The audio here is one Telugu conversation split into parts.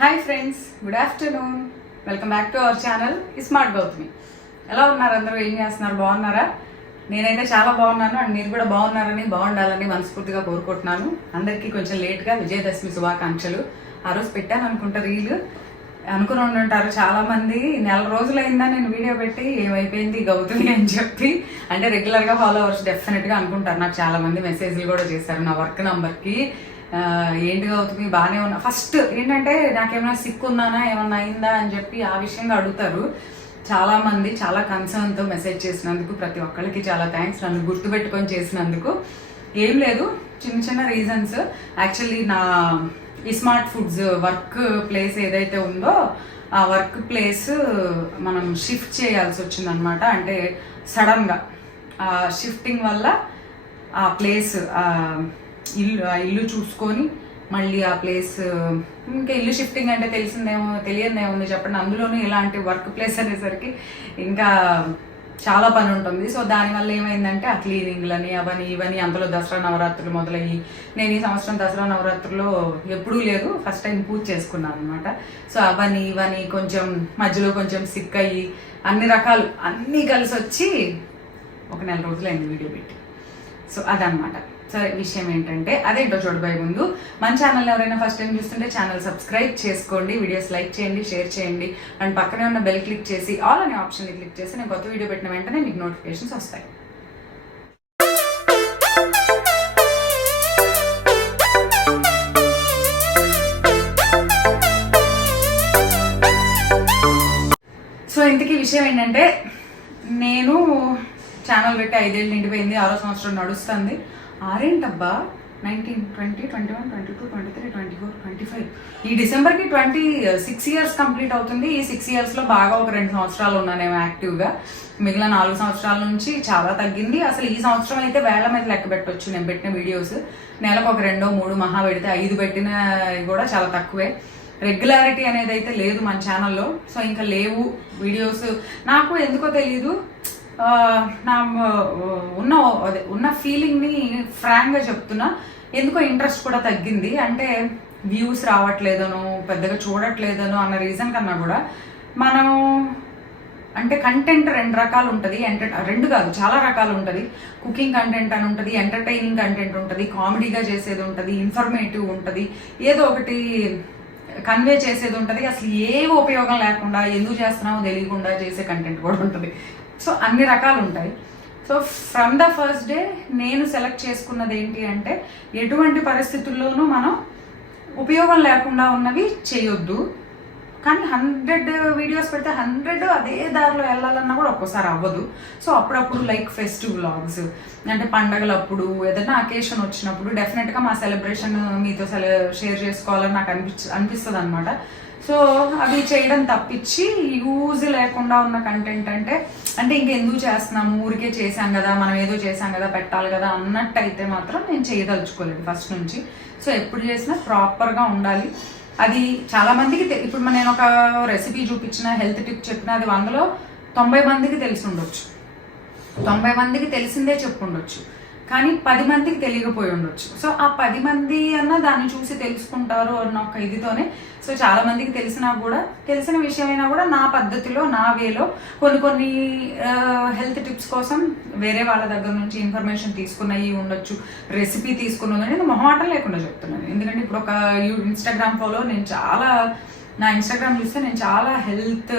Hi friends, good afternoon. Welcome back to our channel smart Gautami. ఎలా ఉన్నారు అందరూ? ఏం చేస్తున్నారు? బాగున్నారా? నేనైతే చాలా బాగున్నాను అండ్ మీరు కూడా బాగున్నారని, బాగుండాలని మనస్ఫూర్తిగా కోరుకుంటున్నాను. అందరికీ కొంచెం లేట్గా విజయదశమి శుభాకాంక్షలు. ఆ రోజు పెట్టాను అనుకుంటా రీల్. అనుకుని ఉండుంటారు చాలా మంది, నెల రోజులైందా నేను వీడియో పెట్టి ఏమైపోయింది గౌతమి అని చెప్పి. అంటే రెగ్యులర్గా ఫాలోవర్స్ డెఫినెట్గా అనుకుంటారు. నాకు చాలా మంది మెసేజ్లు కూడా చేశారు నా వర్క్ నంబర్కి. ఏంటి అవుతుంది బాగానే ఉన్నా. ఫస్ట్ ఏంటంటే నాకేమైనా సిక్ ఉన్నానా, ఏమన్నా అయిందా అని చెప్పి ఆ విషయంగా అడుగుతారు చాలా మంది. చాలా కన్సర్న్తో మెసేజ్ చేసినందుకు ప్రతి ఒక్కరికి చాలా థ్యాంక్స్. నన్ను గుర్తుపెట్టుకొని చేసినందుకు. ఏం లేదు, చిన్న చిన్న రీజన్స్. యాక్చువల్లీ నా స్మార్ట్ ఫుడ్స్ వర్క్ ప్లేస్ ఏదైతే ఉందో ఆ వర్క్ ప్లేస్ మనం షిఫ్ట్ చేయాల్సి వచ్చిందనమాట. అంటే సడన్గా ఆ షిఫ్టింగ్ వల్ల ఆ ప్లేస్ ఇల్లు చూసుకొని మళ్ళీ ఆ ప్లేస్, ఇంకా ఇల్లు షిఫ్టింగ్ అంటే తెలియదేముంది చెప్పండి. అందులోనూ ఇలాంటి వర్క్ ప్లేస్ అనేసరికి ఇంకా చాలా పని ఉంటుంది. సో దానివల్ల ఏమైందంటే ఆ క్లీనింగ్లని అవని ఇవని, అందులో దసరా నవరాత్రులు మొదలయ్యి, నేను ఈ సంవత్సరం దసరా నవరాత్రుల్లో ఎప్పుడూ లేదు, ఫస్ట్ టైం పూజ చేసుకున్నాను అనమాట. సో అవని ఇవని కొంచెం మధ్యలో కొంచెం సిక్ అయ్యి అన్నీ కలిసి వచ్చి ఒక నెల రోజులైంది వీడియో పెట్టి. సో అదనమాట. సరే, విషయం ఏంటంటే అదేంటో చూడబోయే ముందు మన ఛానల్ ఎవరైనా ఫస్ట్ టైం చూస్తుంటే ఛానల్ సబ్స్క్రైబ్ చేసుకోండి, వీడియోస్ లైక్ చేయండి, షేర్ చేయండి అండ్ పక్కనే ఉన్న బెల్ క్లిక్ చేసి ఆల్ అనే ఆప్షన్ని క్లిక్ చేసి నేను కొత్త వీడియో పెట్టిన వెంటనే మీకు నోటిఫికేషన్స్ వస్తాయి. సో ఇంతకీ విషయం ఏంటంటే, నేను ఛానల్ పెట్టి 5 ఏళ్ళు నిండిపోయింది, 6వ సంవత్సరం నడుస్తుంది. ఆరేంటబ్బా, 19, 20, 21, 22, 23, 24, 25 ఈ డిసెంబర్కి 26 ఇయర్స్ కంప్లీట్ అవుతుంది. ఈ 6 ఇయర్స్లో బాగా ఒక 2 సంవత్సరాలు ఉన్నానేమో యాక్టివ్గా. మిగిలిన 4 సంవత్సరాల నుంచి చాలా తగ్గింది. అసలు ఈ సంవత్సరం అయితే వేళ్ల మీద లెక్క పెట్టవచ్చు నేను పెట్టిన వీడియోస్. నెలకు ఒక 2, 3 మహా పెడితే 5 పెట్టిన కూడా చాలా తక్కువే. రెగ్యులారిటీ అనేది అయితే లేదు మన ఛానల్లో. సో ఇంకా లేవు వీడియోస్. నాకు ఎందుకో తెలీదు, నా ఉన్న ఫీలింగ్ని ఫ్రాంక్గా చెప్తున్నా, ఎందుకో ఇంట్రెస్ట్ కూడా తగ్గింది. అంటే వ్యూస్ రావట్లేదనో, పెద్దగా చూడట్లేదనో అన్న రీజన్ కన్నా కూడా మనం అంటే కంటెంట్ 2 రకాలు ఉంటుంది. 2 కాదు, చాలా రకాలు ఉంటుంది. కుకింగ్ కంటెంట్ అని ఉంటుంది, ఎంటర్టైనింగ్ కంటెంట్ ఉంటుంది, కామెడీగా చేసేది ఉంటుంది, ఇన్ఫర్మేటివ్ ఉంటుంది, ఏదో ఒకటి కన్వే చేసేది ఉంటుంది, అసలు ఏ ఉపయోగం లేకుండా ఎందుకు చేస్తున్నామో తెలియకుండా చేసే కంటెంట్ కూడా ఉంటుంది. సో అన్ని రకాలు ఉంటాయి. So from the first day నేను సెలెక్ట్ చేసుకున్నది ఏంటి అంటే, ఎటువంటి పరిస్థితుల్లోనూ మనం ఉపయోగం లేకుండా ఉన్నవి చేయొద్దు. కానీ 100 వీడియోస్ పెడితే 100 అదే దారిలో వెళ్ళాలన్నా కూడా ఒక్కోసారి అవ్వదు. సో అప్పుడప్పుడు లైక్ ఫెస్టివ్ వ్లాగ్స్, అంటే పండగలప్పుడు ఏదైనా అకేషన్ వచ్చినప్పుడు డెఫినెట్గా మా సెలబ్రేషన్ మీతో షేర్ చేసుకోవాలని నాకు అనిపిస్తుంది అనమాట. సో అవి చేయడం తప్పించి యూజ్ లేకుండా ఉన్న కంటెంట్ అంటే ఇంకెందుకు చేస్తున్నాము, ఊరికే చేశాం కదా, మనం ఏదో చేశాం కదా, పెట్టాలి కదా అన్నట్టు అయితే మాత్రం నేను చేయదలుచుకోలేదు ఫస్ట్ నుంచి. సో ఎప్పుడు చేసినా ప్రాపర్గా ఉండాలి. అది చాలా మందికి ఇప్పుడు నేను ఒక రెసిపీ చూపించిన, హెల్త్ టిప్ చెప్పిన, అది 100లో 90 మందికి తెలిసి ఉండొచ్చు, 90 మందికి తెలిసిందే చెప్పుండొచ్చు, కానీ 10 మందికి తెలియకపోయి ఉండొచ్చు. సో ఆ 10 మంది అన్న దాన్ని చూసి తెలుసుకుంటారు అన్న ఒక ఇదితోనే. సో చాలా మందికి తెలిసిన విషయమైనా కూడా నా పద్ధతిలో, నా వేలో కొన్ని హెల్త్ టిప్స్ కోసం వేరే వాళ్ళ దగ్గర నుంచి ఇన్ఫర్మేషన్ తీసుకున్నవి ఉండొచ్చు, రెసిపీ తీసుకున్నది నేను మొహమాటం లేకుండా చెప్తున్నాను. ఎందుకంటే ఇప్పుడు ఒక ఇన్స్టాగ్రామ్ ఫాలో నా ఇన్స్టాగ్రామ్ చూస్తే నేను చాలా హెల్త్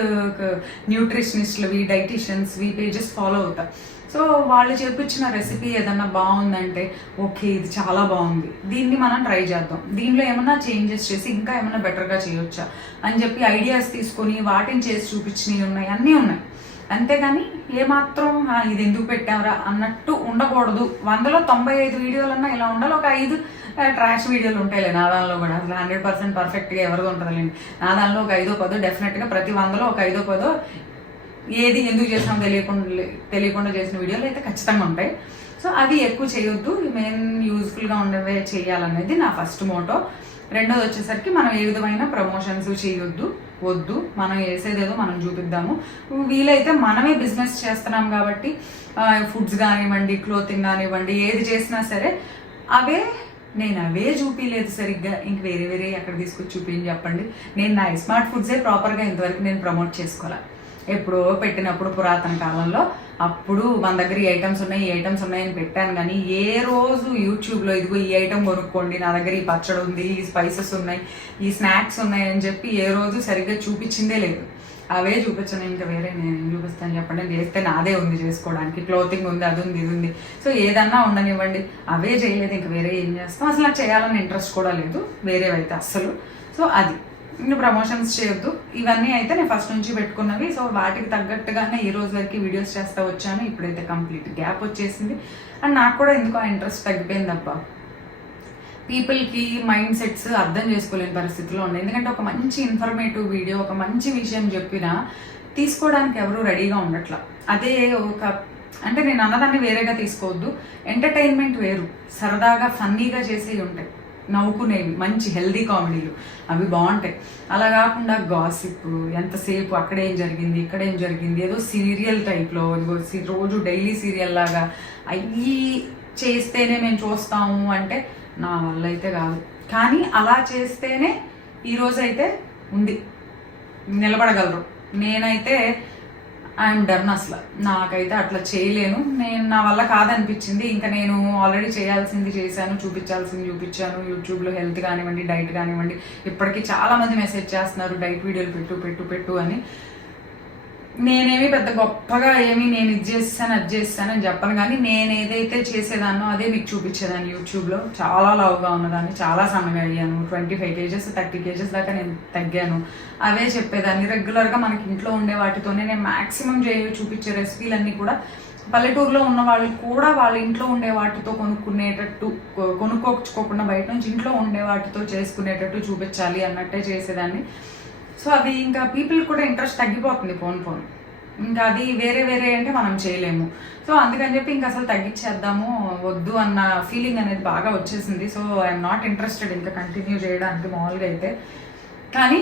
న్యూట్రిషనిస్ట్లవి, డైటీషియన్స్వి పేజెస్ ఫాలో అవుతా. సో వాళ్ళు చెప్పించిన రెసిపీ ఏదన్నా బాగుందంటే, ఓకే ఇది చాలా బాగుంది, దీన్ని మనం ట్రై చేద్దాం, దీనిలో ఏమన్నా చేంజెస్ చేసి ఇంకా ఏమన్నా బెటర్గా చేయొచ్చా అని చెప్పి ఐడియాస్ తీసుకొని వాటిని చేసి చూపించినవి ఉన్నాయి, అన్నీ ఉన్నాయి. అంతేగాని ఏమాత్రం ఇది ఎందుకు పెట్టామరా అన్నట్టు ఉండకూడదు. 100లో 95 వీడియోలన్నా ఇలా ఉండాలి. ఒక 5 ట్రాష్ వీడియోలు ఉంటాయిలే నా దానిలో కూడా. అసలు 100% పర్ఫెక్ట్గా ఎవరిది ఉంటుందిలేండి. నా దానిలో ఒక 5-10 డెఫినెట్గా, ప్రతి 100లో ఒక 5-10 ఏది ఎందుకు చేసామో తెలియకుండా చేసిన వీడియోలు అయితే ఖచ్చితంగా ఉంటాయి. సో అవి ఎక్కువ చేయొద్దు, మెయిన్ యూజ్ఫుల్గా ఉండేవే చేయాలనేది నా ఫస్ట్ మోటో. రెండోది వచ్చేసరికి మనం ఏ విధమైన ప్రమోషన్స్ వద్దు, మనం వేసేదేదో మనం చూపిద్దాము. వీలైతే మనమే బిజినెస్ చేస్తున్నాం కాబట్టి ఫుడ్స్ కానివ్వండి, క్లోతింగ్ కానివ్వండి, ఏది చేసినా సరే అవే నేను అవే చూపించలేదు సరిగ్గా, ఇంక వేరే వేరే ఎక్కడ తీసుకొచ్చి చూపించి చెప్పండి. నేను నా స్మార్ట్ ఫుడ్సే ప్రాపర్గా ఇంతవరకు నేను ప్రమోట్ చేసుకోవాలి. ఎప్పుడో పెట్టినప్పుడు పురాతన కాలంలో అప్పుడు మన దగ్గర ఈ ఐటమ్స్ ఉన్నాయి, ఈ ఐటమ్స్ ఉన్నాయని పెట్టాను. కానీ ఏ రోజు యూట్యూబ్లో ఇదిగో ఈ ఐటమ్ కొనుక్కోండి, నా దగ్గర ఈ పచ్చడి ఉంది, ఈ స్పైసెస్ ఉన్నాయి, ఈ స్నాక్స్ ఉన్నాయి అని చెప్పి ఏ రోజు సరిగ్గా చూపించిందే లేదు. అవే చూపించాను, ఇంకా వేరే నేను ఏం చూపిస్తాను చెప్పండి. చేస్తే నాదే ఉంది చేసుకోవడానికి, క్లోతింగ్ ఉంది, అది ఉంది, ఇది ఉంది. సో ఏదన్నా ఉండనివ్వండి, అవే చేయలేదు, ఇంకా వేరే ఏం చేస్తాం. అసలు నాకు చేయాలని ఇంట్రెస్ట్ కూడా లేదు వేరేవైతే అస్సలు. సో అది ఇంకా ప్రమోషన్స్ చేయొద్దు. ఇవన్నీ అయితే నేను ఫస్ట్ నుంచి పెట్టుకున్నవి. సో వాటికి తగ్గట్టుగానే ఈ రోజు వరకు వీడియోస్ చేస్తూ వచ్చాను. ఇప్పుడైతే కంప్లీట్ గ్యాప్ వచ్చేసింది. అండ్ నాకు కూడా ఎందుకో ఆ ఇంట్రెస్ట్ తగ్గిపోయింది అబ్బా. పీపుల్కి మైండ్ సెట్స్ అర్థం చేసుకోలేని పరిస్థితిలో ఉంది. ఎందుకంటే ఒక మంచి ఇన్ఫర్మేటివ్ వీడియో, ఒక మంచి విషయం చెప్పినా తీసుకోవడానికి ఎవరు రెడీగా ఉండట్లా. అదే ఒక అంటే నేను అన్నదాన్ని వేరేగా తీసుకోవద్దు, ఎంటర్టైన్మెంట్ వేరు, సరదాగా ఫన్నీగా చేసేవి ఉంటాయి, నవ్వుకునేవి, మంచి హెల్దీ కామెడీలు, అవి బాగుంటాయి. అలా కాకుండా గాసిప్, ఎంతసేపు అక్కడేం జరిగింది ఇక్కడేం జరిగింది, ఏదో సీరియల్ టైప్లో రోజు డైలీ సీరియల్ లాగా అయ్యి చేస్తేనే మేము చూస్తాము అంటే నా వల్ల అయితే కాదు. కానీ అలా చేస్తేనే ఈరోజు అయితే ఉంది, నిలబడగలరు. నేనైతే ఐఎమ్ డన్, అసలు నాకైతే అట్లా చేయలేను, నేను నా వల్ల కాదనిపించింది. ఇంకా నేను ఆల్రెడీ చేయాల్సింది చేశాను, చూపించాల్సింది చూపించాను. యూట్యూబ్లో హెల్త్ కానివ్వండి, డైట్ కానివ్వండి, ఇప్పటికీ చాలా మంది మెసేజ్ చేస్తున్నారు డైట్ వీడియోలు పెట్టు పెట్టు పెట్టు అని. నేనేమి పెద్ద గొప్పగా ఏమి నేను ఇది చేస్తాను అది చేస్తాను అని చెప్పను, కానీ నేను ఏదైతే చేసేదాన్నో అదే మీకు చూపించేదాన్ని. యూట్యూబ్లో చాలా లావుగా ఉన్నదాన్ని, చాలా సన్నగా అయ్యాను, 25 kgs 30 kgs దాకా నేను తగ్గాను. అవే చెప్పేదాన్ని. రెగ్యులర్గా మనకి ఇంట్లో ఉండే వాటితోనే నేను మ్యాక్సిమం చూపించే రెసిపీలన్నీ కూడా పల్లెటూరులో ఉన్న వాళ్ళు కూడా వాళ్ళ ఇంట్లో ఉండే వాటితో కొనుక్కోకుండా బయట నుంచి ఇంట్లో ఉండే వాటితో చేసుకునేటట్టు చూపించాలి అన్నట్టే చేసేదాన్ని. సో అది ఇంకా పీపుల్ కూడా ఇంట్రెస్ట్ తగ్గిపోతుంది పోను. ఇంకా అది వేరే వేరే అంటే మనం చేయలేము. సో అందుకని చెప్పి ఇంకా అసలు తగ్గించేద్దాము వద్దు అన్న ఫీలింగ్ అనేది బాగా వచ్చేసింది. సో ఐఎమ్ నాట్ ఇంట్రెస్టెడ్ ఇంకా కంటిన్యూ చేయడానికి మామూలుగా అయితే. కానీ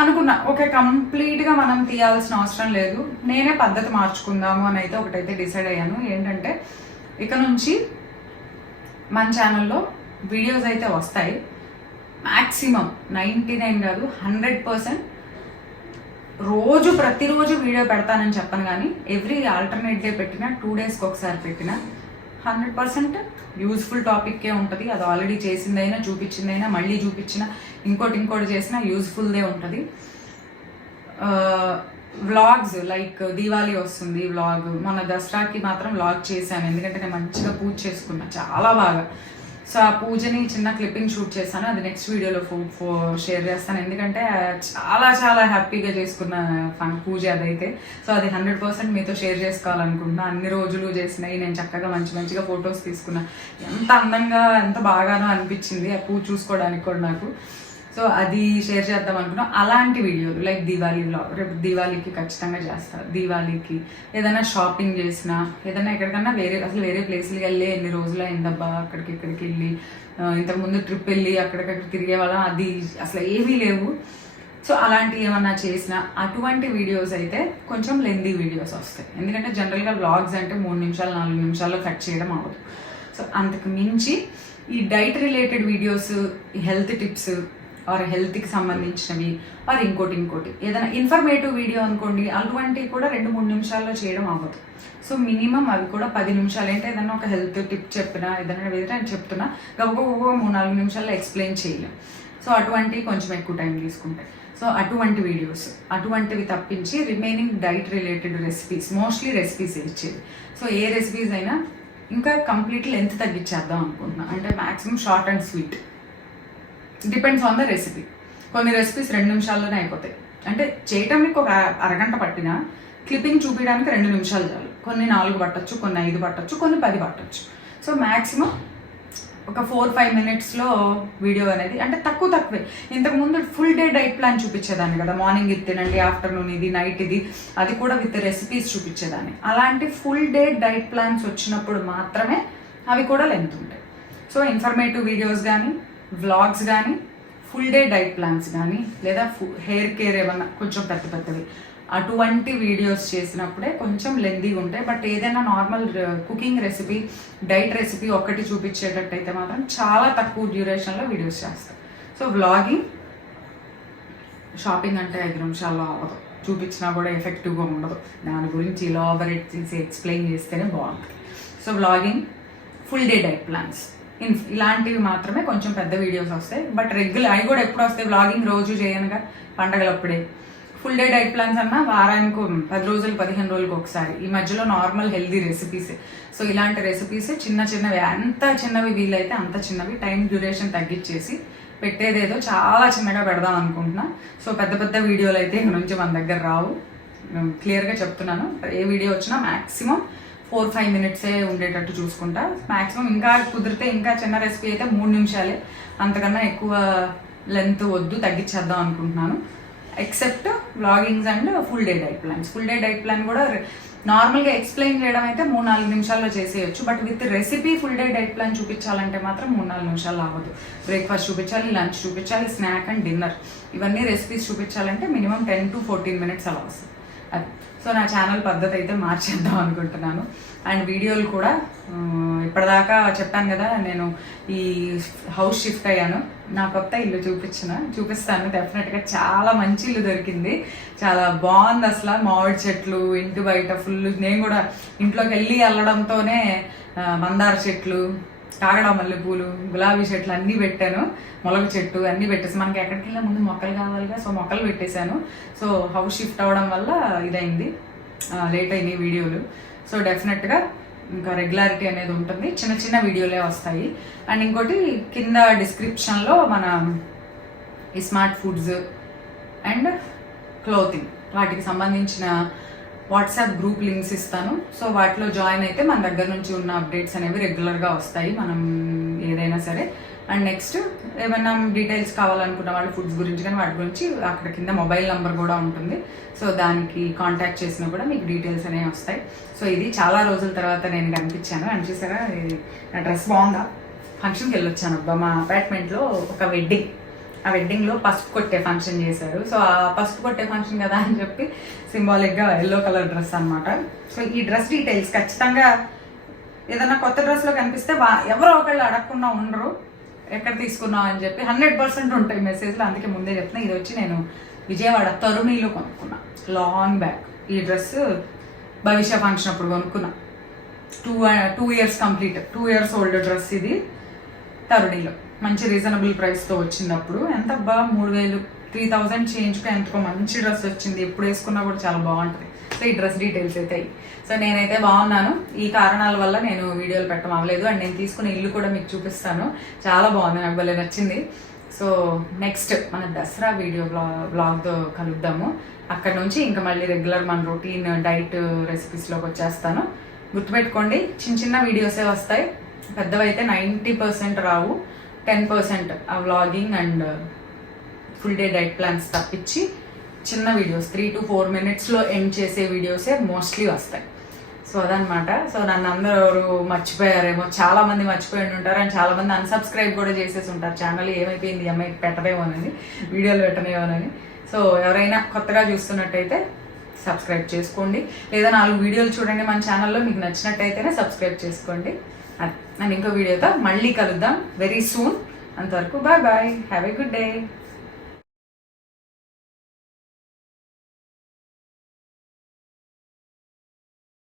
అనుకున్నా ఓకే, కంప్లీట్గా మనం తీయాల్సిన అవసరం లేదు, నేనే పద్ధతి మార్చుకుందాము అని అయితే ఒకటైతే డిసైడ్ అయ్యాను. ఏంటంటే ఇక నుంచి మన ఛానల్లో వీడియోస్ అయితే వస్తాయి. మ్యాక్సిమం 99 కాదు 100% ప్రతిరోజు వీడియో పెడతానని చెప్పను, కానీ ఎవ్రీ ఆల్టర్నేట్ డే పెట్టినా 2 daysకి ఒకసారి పెట్టినా 100% యూజ్ఫుల్ టాపిక్కే ఉంటుంది. అది ఆల్రెడీ చేసిందైనా చూపించిందైనా మళ్ళీ చూపించిన ఇంకోటి చేసినా యూజ్ఫుల్దే ఉంటుంది. వ్లాగ్స్ లైక్ దీవాళీ వస్తుంది వ్లాగ్, మన దసరాకి మాత్రం వ్లాగ్ చేశాను. ఎందుకంటే నేను మంచిగా పూజ చేసుకున్నా చాలా బాగా. సో ఆ పూజని చిన్న క్లిప్పింగ్ షూట్ చేశాను, అది నెక్స్ట్ వీడియోలో షేర్ చేస్తాను. ఎందుకంటే చాలా చాలా హ్యాపీగా చేసుకున్న పూజ అదైతే. సో అది 100% మీతో షేర్ చేసుకోవాలనుకుంటున్నా. అన్ని రోజులు చేసినాయి, నేను చక్కగా మంచిగా ఫొటోస్ తీసుకున్నా. ఎంత అందంగా ఎంత బాగానో అనిపించింది ఆ పూజ చూసుకోవడానికి కూడా నాకు. సో అది షేర్ చేద్దాం అనుకున్నాం. అలాంటి వీడియోలు లైక్ దీవాళీ వ్లాగ్ రేపు దీవాళీకి ఖచ్చితంగా చేస్తారు. దీవాళీకి ఏదైనా షాపింగ్ చేసినా, ఏదైనా ఎక్కడికన్నా అసలు వేరే ప్లేస్లకి వెళ్ళి ఎన్ని రోజులు అయిందబ్బా అక్కడికి ఇక్కడికి వెళ్ళి, ఇంతకుముందు ట్రిప్ వెళ్ళి అక్కడికక్కడ తిరిగే వాళ్ళం, అది అసలు ఏమీ లేవు. సో అలాంటివి ఏమన్నా చేసినా అటువంటి వీడియోస్ అయితే కొంచెం లెందీ వీడియోస్ వస్తాయి. ఎందుకంటే జనరల్గా వ్లాగ్స్ అంటే 3 నిమిషాలు 4 నిమిషాల్లో కట్ చేయడం అవ్వదు. సో అంతకు మించి ఈ diet related videos, health tips or హెల్త్కి సంబంధించినవి ఆర్ ఇంకోటి ఏదైనా ఇన్ఫర్మేటివ్ వీడియో అనుకోండి, అటువంటివి కూడా 2-3 నిమిషాల్లో చేయడం అవ్వదు. సో మినిమం అవి కూడా 10 నిమిషాలు. అంటే ఏదైనా ఒక హెల్త్ టిప్ చెప్పినా ఏదైనా చెప్తున్నా గబగబ 3-4 నిమిషాల్లో ఎక్స్ప్లెయిన్ చేయలేం. సో అటువంటివి కొంచెం ఎక్కువ టైం తీసుకుంటాయి. సో అటువంటి వీడియోస్ అటువంటివి తప్పించి remaining diet related recipes, mostly recipes ఇచ్చేది. సో ఏ రెసిపీస్ అయినా ఇంకా కంప్లీట్ లెంత్ తగ్గించేద్దాం అనుకుంటున్నా. అంటే maximum short and sweet, depends on the recipe. కొన్ని రెసిపీస్ 2 నిమిషాల్లోనే అయిపోతాయి. అంటే చేయటానికి ఒక అరగంట పట్టినా క్లిప్పింగ్ చూపించడానికి 2 నిమిషాలు చాలు. కొన్ని 4 పట్టచ్చు, కొన్ని 5 పట్టచ్చు, కొన్ని 10 పట్టచ్చు. సో మ్యాక్సిమం ఒక 4-5 minutesలో వీడియో అనేది, అంటే తక్కువే. ఇంతకుముందు ఫుల్ డే డైట్ ప్లాన్ చూపించేదాన్ని కదా, మార్నింగ్ ఇది తినండి, ఆఫ్టర్నూన్ ఇది, నైట్ ఇది, అది కూడా విత్ రెసిపీస్ చూపించేదాన్ని. అలాంటి ఫుల్ డే డైట్ ప్లాన్స్ వచ్చినప్పుడు మాత్రమే అవి కూడా లెంత్ ఉంటాయి. సో ఇన్ఫర్మేటివ్ వీడియోస్ కానీ, వ్లాగ్స్ కానీ, ఫుల్ డే డైట్ ప్లాన్స్ కానీ, లేదా హెయిర్ కేర్ ఏమన్నా కొంచెం పెద్దవి అటువంటి వీడియోస్ చేసినప్పుడే కొంచెం లెందీగా ఉంటాయి. బట్ ఏదైనా normal cooking recipe, diet recipe ఒక్కటి చూపించేటట్టయితే మాత్రం చాలా తక్కువ డ్యూరేషన్లో వీడియోస్ చేస్తాను. సో వ్లాగింగ్, షాపింగ్ అంటే 5 నిమిషాల్లో అవ్వదు, చూపించినా కూడా ఎఫెక్టివ్గా ఉండదు. దాని గురించి ఎలాబరేట్ చేసి ఎక్స్ప్లెయిన్ చేస్తేనే బాగుంటుంది. So vlogging, full day diet plans, ఇలాంటివి మాత్రమే కొంచెం పెద్ద వీడియోస్ వస్తాయి. బట్ రెగ్యులర్ అవి కూడా ఎప్పుడు వస్తాయి, వ్లాగింగ్ రోజు చేయనుగా, పండగలప్పుడే. ఫుల్ డే డైట్ ప్లాన్స్ అన్నా వారానికి 10 రోజులు 15 రోజులకు ఒకసారి. ఈ మధ్యలో నార్మల్ హెల్దీ రెసిపీస్. సో ఇలాంటి రెసిపీస్ చిన్నవి, ఎంత చిన్నవి వీలైతే అంత చిన్నవి, టైం డ్యూరేషన్ తగ్గించేసి పెట్టేదేదో చాలా చిన్నగా పెడదాం అనుకుంటున్నా. సో పెద్ద వీడియోలు అయితే ఇక నుంచి మన దగ్గర రావు, క్లియర్గా చెప్తున్నాను. ఏ వీడియో వచ్చినా మ్యాక్సిమం 4-5 మినిట్సే ఉండేటట్టు చూసుకుంటా. మ్యాక్సిమం ఇంకా కుదిరితే ఇంకా చిన్న రెసిపీ అయితే 3 నిమిషాలే, అంతకన్నా ఎక్కువ లెంత్ వద్దు, తగ్గించేద్దాం అనుకుంటున్నాను. Except vloggings and full day diet plans. Full day diet plan కూడా నార్మల్గా ఎక్స్ప్లెయిన్ చేయడం అయితే 3-4 నిమిషాల్లో చేసేయచ్చు. But with recipe full day diet plan చూపించాలంటే మాత్రం 3-4 నిమిషాలు అవ్వదు. బ్రేక్ఫాస్ట్ చూపించాలి, లంచ్ చూపించాలి, స్నాక్ అండ్ డిన్నర్, ఇవన్నీ రెసిపీస్ చూపించాలంటే మినిమం 10 to 14 మినిట్స్ అలా వస్తుంది. అది సో నా ఛానల్ పద్ధతి అయితే మార్చేద్దాం అనుకుంటున్నాను. అండ్ వీడియోలు కూడా ఇప్పటిదాకా చెప్పాను కదా, నేను ఈ హౌస్ షిఫ్ట్ అయ్యాను, నా కొత్త ఇల్లు చూపిస్తాను డెఫినెట్గా. చాలా మంచి ఇల్లు దొరికింది, చాలా బాగుంది అసలు. మామిడి చెట్లు ఇంటి బయట ఫుల్, నేను కూడా ఇంట్లోకి వెళ్ళడంతోనే మందార చెట్లు, కాగడ మల్లెపూలు, గులాబీ చెట్లు అన్నీ పెట్టాను, మొలక చెట్టు అన్నీ పెట్టేసి, మనకి ఎక్కడికి వెళ్ళినా ముందు మొక్కలు కావాలిగా, సో మొక్కలు పెట్టేశాను. సో హౌస్ షిఫ్ట్ అవ్వడం వల్ల ఇదైంది, లేట్ అయినాయి వీడియోలు. సో డెఫినెట్గా ఇంకా రెగ్యులారిటీ అనేది ఉంటుంది, చిన్న వీడియోలే వస్తాయి. అండ్ ఇంకోటి కింద డిస్క్రిప్షన్లో మన ఈ స్మార్ట్ ఫుడ్స్ అండ్ క్లోతింగ్ వాటికి సంబంధించిన వాట్సాప్ గ్రూప్ లింక్స్ ఇస్తాను. సో వాటిలో జాయిన్ అయితే మన దగ్గర నుంచి ఉన్న అప్డేట్స్ అనేవి రెగ్యులర్గా వస్తాయి, మనం ఏదైనా సరే. అండ్ నెక్స్ట్ ఏమైనా డీటెయిల్స్ కావాలనుకున్న వాళ్ళు ఫుడ్స్ గురించి కానీ వాటి గురించి అక్కడ కింద మొబైల్ నెంబర్ కూడా ఉంటుంది. సో దానికి కాంటాక్ట్ చేసినా కూడా మీకు డీటెయిల్స్ అనేవి వస్తాయి. సో ఇది చాలా రోజుల తర్వాత నేను కనిపించాను. అని చూసారా, నా డ్రెస్ బాగుందా? ఫంక్షన్కి వెళ్ళొచ్చాను అబ్బా, మా అపార్ట్మెంట్లో ఒక వెడ్డింగ్, ఆ వెడ్డింగ్లో పసుపు కొట్టే ఫంక్షన్ చేశారు. సో ఆ పసుపు కొట్టే ఫంక్షన్ కదా అని చెప్పి సింబాలిక్గా ఎల్లో కలర్ డ్రెస్ అనమాట. సో ఈ డ్రెస్ డీటెయిల్స్ ఖచ్చితంగా ఏదైనా కొత్త డ్రెస్లో కనిపిస్తే ఎవరో ఒకళ్ళు అడగకుండా ఉండరు, ఎక్కడ తీసుకున్నావు అని చెప్పి 100% ఉంటాయి మెసేజ్లు. అందుకే ముందే చెప్తున్నా. ఇది వచ్చి నేను విజయవాడ తరుణిలో కొనుక్కున్నా, లాంగ్ బ్యాక్. ఈ డ్రెస్ భవిష్య ఫంక్షన్ అప్పుడు కొనుక్కున్నా, 2 years complete, 2 years old dress ఇది. తరుణిలో మంచి రీజనబుల్ ప్రైస్తో వచ్చింది. అప్పుడు ఎంత అబ్బా, 3,000 చేంజ్కి ఎంతకో మంచి డ్రెస్ వచ్చింది, ఎప్పుడు వేసుకున్నా కూడా చాలా బాగుంటుంది. సో ఈ డ్రెస్ డీటెయిల్స్ అయితే. సో నేనైతే బాగున్నాను. ఈ కారణాల వల్ల నేను వీడియోలు పెట్టడం అవ్వలేదు. అండ్ నేను తీసుకున్న ఇల్లు కూడా మీకు చూపిస్తాను, చాలా బాగుంది, నాకు భలే నచ్చింది. సో నెక్స్ట్ మన దసరా వీడియో బ్లాగ్తో కలుద్దాము. అక్కడ నుంచి ఇంకా మళ్ళీ రెగ్యులర్ మన రొటీన్ డైట్ రెసిపీస్లోకి వచ్చేస్తాను. గుర్తుపెట్టుకోండి, చిన్న వీడియోసే వస్తాయి, పెద్దవైతే 90% రావు. 10% ఆ vlogging and full day diet plans తప్పించి చిన్న వీడియోస్ 3 to 4 మినిట్స్లో ఎండ్ చేసే వీడియోసే మోస్ట్లీ వస్తాయి. సో అదనమాట. సో నన్ను అందరూ మర్చిపోయారేమో, చాలా మంది మర్చిపోయి ఉంటారు. అండ్ చాలా మంది అన్సబ్స్క్రైబ్ కూడా చేసేసి ఉంటారు ఛానల్. ఏమైపోయింది ఈ అమ్మాయికి పెట్టదేమోనని, వీడియోలు పెట్టనేమోనని. సో ఎవరైనా కొత్తగా చూస్తున్నట్టయితే సబ్స్క్రైబ్ చేసుకోండి, లేదా 4 వీడియోలు చూడండి మన ఛానల్లో, మీకు నచ్చినట్టయితేనే సబ్స్క్రైబ్ చేసుకోండి. నేను ఇంకో వీడియోతో మళ్ళీ కలుద్దాం వెరీ సూన్. అంతవరకు bye bye, have a good day.